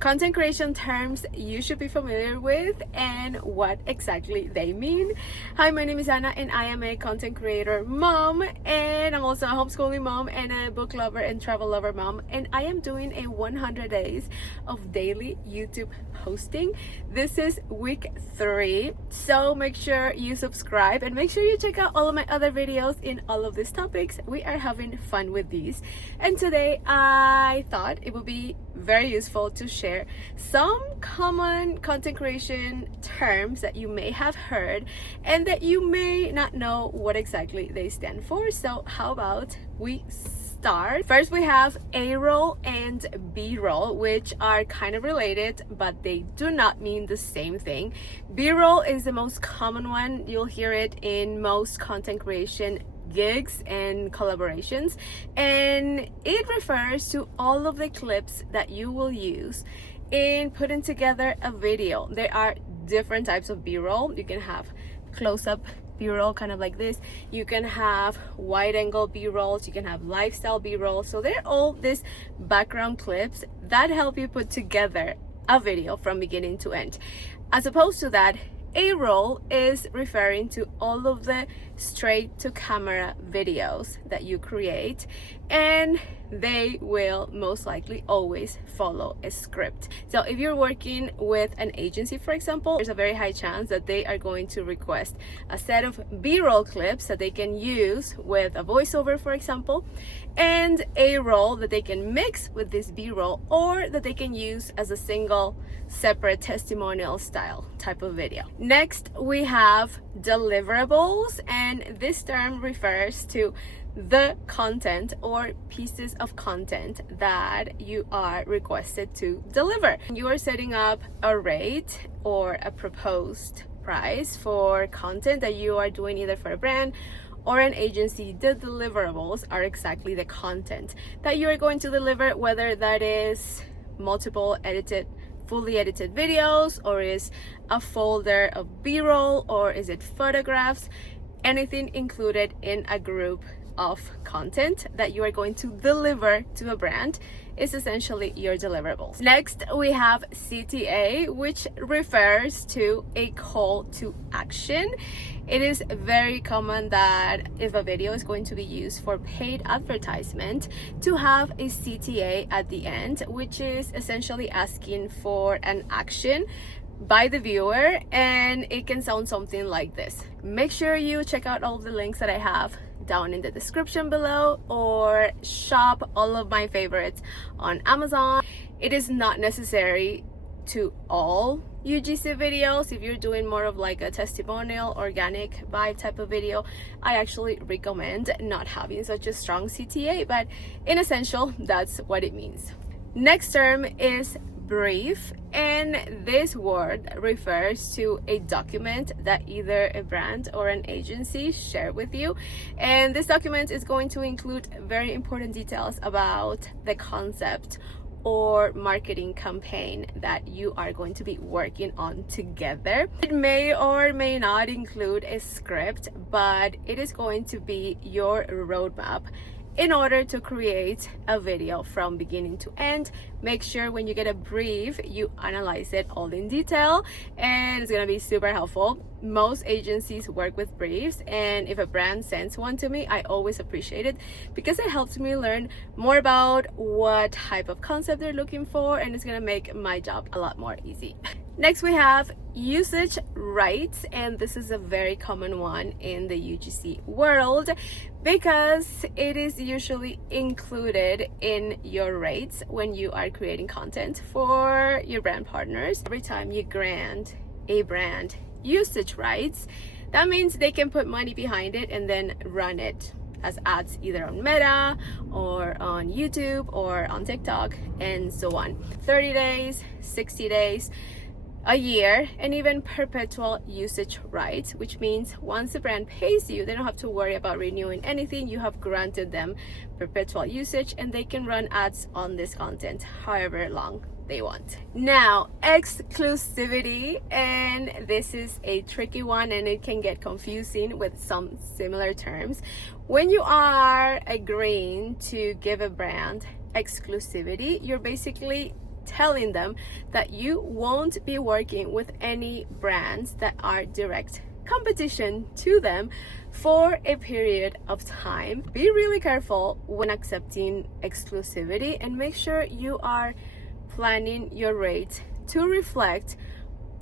content creation terms you should be familiar with and what exactly they mean. Hi, my name is Anna and I am a content creator mom, and I'm also a homeschooling mom and a book lover and travel lover mom, and I am doing a 100 days of daily YouTube posting. This is week 3, so make sure you subscribe and make sure you check out all of my other videos in all of these topics. We are having fun with these, and today I thought it would be very useful to share some common content creation terms that you may have heard and that you may not know what exactly they stand for. So how about we start? First, we have A-roll and B-roll, which are kind of related, but they do not mean the same thing. B-roll is the most common one. You'll hear it in most content creation gigs and collaborations, and it refers to all of the clips that you will use in putting together a video. There are different types of B-roll. You can have close-up B-roll, kind of like this. You can have wide angle B-rolls, you can have lifestyle B-roll. So they're all these background clips that help you put together a video from beginning to end. As opposed to that, A-roll is referring to all of the straight to camera videos that you create, and they will most likely always follow a script. So if you're working with an agency, for example, there's a very high chance that they are going to request a set of B-roll clips that they can use with a voiceover, for example, and A-roll that they can mix with this B-roll, or that they can use as a single separate testimonial style type of video. Next, we have deliverables, and this term refers to the content or pieces of content that you are requested to deliver. You are setting up a rate or a proposed price for content that you are doing either for a brand or an agency. The deliverables are exactly the content that you are going to deliver, whether that is multiple fully edited videos, or is a folder of B-roll, or is it photographs. Anything included in a group of content that you are going to deliver to a brand is essentially your deliverables. Next, we have CTA, which refers to a call to action. It is very common that if a video is going to be used for paid advertisement, to have a CTA at the end, which is essentially asking for an action by the viewer, and it can sound something like this. Make sure you check out all of the links that I have down in the description below, or shop all of my favorites on Amazon. It is not necessary to all UGC videos. If you're doing more of like a testimonial, organic vibe type of video, I actually recommend not having such a strong CTA, but in essential, that's what it means. Next term is brief, and this word refers to a document that either a brand or an agency share with you, and this document is going to include very important details about the concept or marketing campaign that you are going to be working on together. It may or may not include a script, but it is going to be your roadmap in order to create a video from beginning to end. Make sure when you get a brief, you analyze it all in detail, and it's gonna be super helpful. Most agencies work with briefs, and if a brand sends one to me, I always appreciate it because it helps me learn more about what type of concept they're looking for, and it's gonna make my job a lot more easy. Next, we have usage rights, and this is a very common one in the UGC world because it is usually included in your rates when you are creating content for your brand partners. Every time you grant a brand usage rights, that means they can put money behind it and then run it as ads either on Meta or on YouTube or on TikTok and so on. 30 days, 60 days, a year, and even perpetual usage rights, which means once the brand pays you, they don't have to worry about renewing anything. You have granted them perpetual usage, and they can run ads on this content however long they want. Now, exclusivity, and this is a tricky one and it can get confusing with some similar terms. When you are agreeing to give a brand exclusivity, you're basically telling them that you won't be working with any brands that are direct competition to them for a period of time. Be really careful when accepting exclusivity, and make sure you are planning your rates to reflect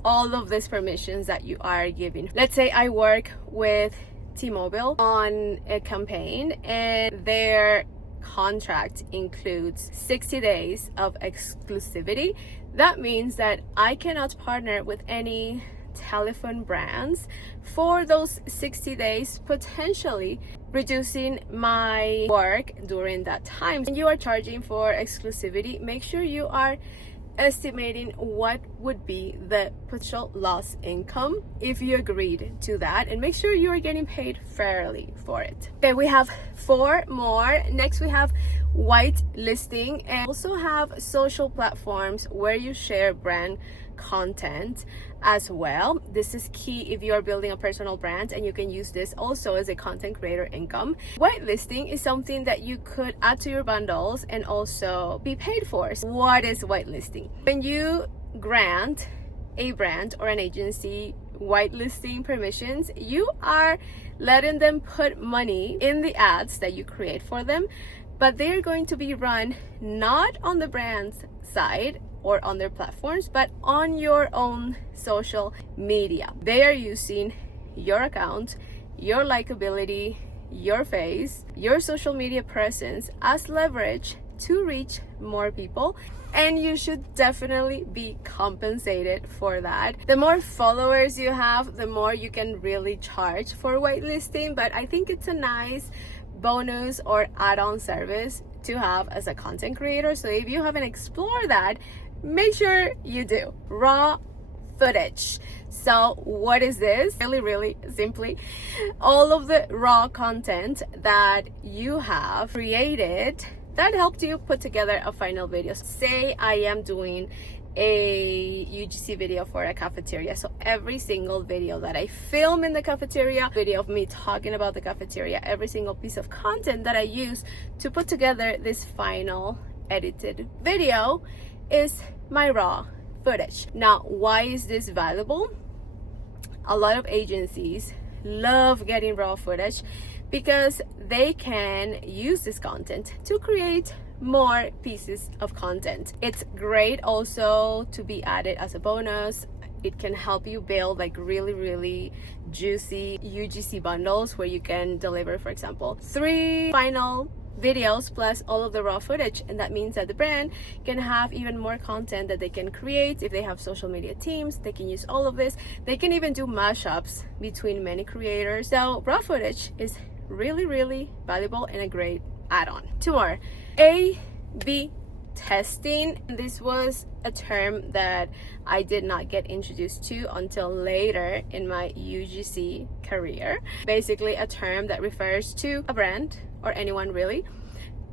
all of these permissions that you are giving. Let's say I work with T-Mobile on a campaign and their contract includes 60 days of exclusivity. That means that I cannot partner with any telephone brands for those 60 days, potentially reducing my work during that time. When you are charging for exclusivity, make sure you are estimating what would be the potential loss income if you agreed to that, and make sure you are getting paid fairly for it. Okay, we have 4 more. Next we have whitelisting, and also have social platforms where you share brand content as well. This is key if you are building a personal brand, and you can use this also as a content creator income. Whitelisting is something that you could add to your bundles and also be paid for. So what is whitelisting? When you grant a brand or an agency whitelisting permissions, you are letting them put money in the ads that you create for them, but they're going to be run not on the brand's side or on their platforms, but on your own social media. They are using your account, your likability, your face, your social media presence as leverage to reach more people, and you should definitely be compensated for that. The more followers you have, the more you can really charge for whitelisting, but I think it's a nice bonus or add-on service to have as a content creator. So if you haven't explored that, make sure you do. Raw footage. So what is this? Really simply, all of the raw content that you have created that helped you put together a final video. Say I am doing a UGC video for a cafeteria, so every single video that I film in the cafeteria, video of me talking about the cafeteria, every single piece of content that I use to put together this final edited video is my raw footage. Now, why is this valuable? A lot of agencies love getting raw footage because they can use this content to create more pieces of content. It's great also to be added as a bonus. It can help you build like really juicy UGC bundles where you can deliver, for example, 3 final videos plus all of the raw footage, and that means that the brand can have even more content that they can create. If they have social media teams, they can use all of this. They can even do mashups between many creators. So raw footage is really valuable and a great add-on. 2 more. A/B testing. This was a term that I did not get introduced to until later in my UGC career. Basically a term that refers to a brand or anyone really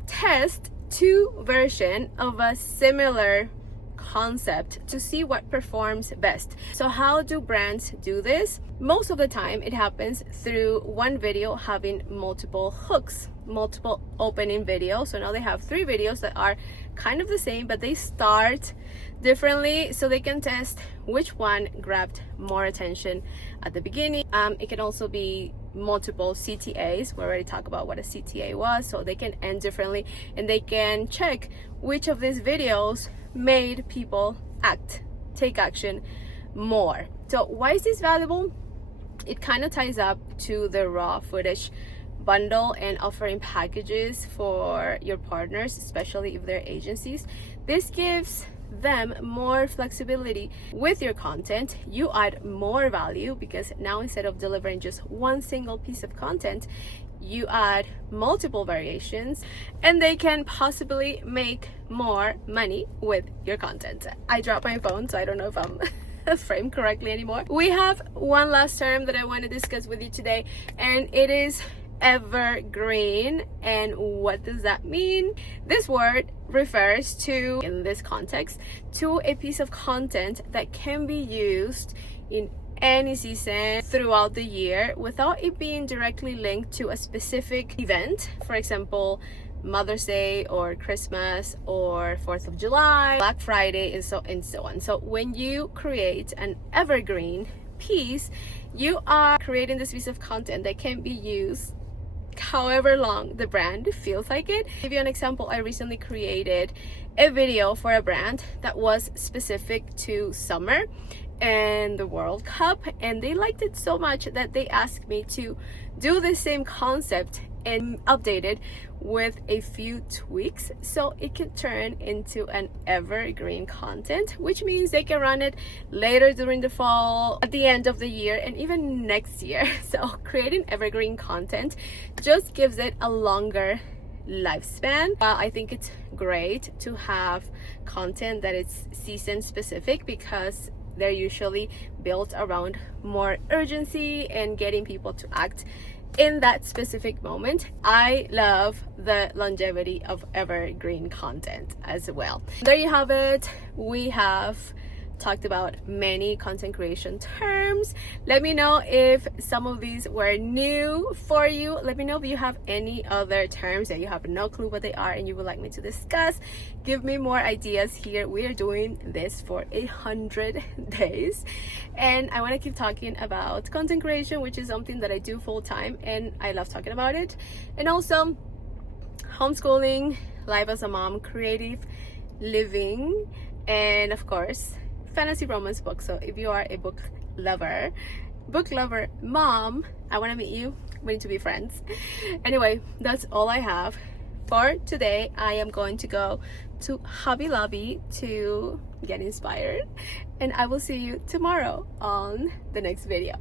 test 2 versions of a similar concept to see what performs best. So how do brands do this? Most of the time it happens through one video having multiple hooks, multiple opening videos. So now they have 3 videos that are kind of the same, but they start differently, so they can test which one grabbed more attention at the beginning. It can also be multiple CTAs. We already talked about what a CTA was, so they can end differently, and they can check which of these videos made people take action more. So why is this valuable? It kind of ties up to the raw footage bundle and offering packages for your partners, especially if they're agencies. This gives them more flexibility with your content. You add more value because now instead of delivering just one single piece of content, you add multiple variations, and they can possibly make more money with your content. I dropped my phone, so I don't know if I'm framed correctly anymore. We have one last term that I want to discuss with you today, and it is evergreen. And what does that mean? This word refers to, in this context, to a piece of content that can be used in any season throughout the year without it being directly linked to a specific event. For example, Mother's Day or Christmas or 4th of July, Black Friday, and so on. So when you create an evergreen piece, you are creating this piece of content that can be used however long the brand feels like it. To give you an example, I recently created a video for a brand that was specific to summer and the World Cup, and they liked it so much that they asked me to do the same concept and update it with a few tweaks so it can turn into an evergreen content, which means they can run it later during the fall, at the end of the year, and even next year. So creating evergreen content just gives it a longer lifespan. I think it's great to have content that is season specific because they're usually built around more urgency and getting people to act in that specific moment. I love the longevity of evergreen content as well. There you have it. We have talked about many content creation terms. Let me know if some of these were new for you. Let me know if you have any other terms that you have no clue what they are and you would like me to discuss. Give me more ideas here. We are doing this for 100 days and I want to keep talking about content creation, which is something that I do full-time and I love talking about it. And also homeschooling, life as a mom, creative living, and of course fantasy romance books. So if you are a book lover mom, I want to meet you. We need to be friends. Anyway, that's all I have for today. I am going to go to Hobby Lobby to get inspired, and I will see you tomorrow on the next video.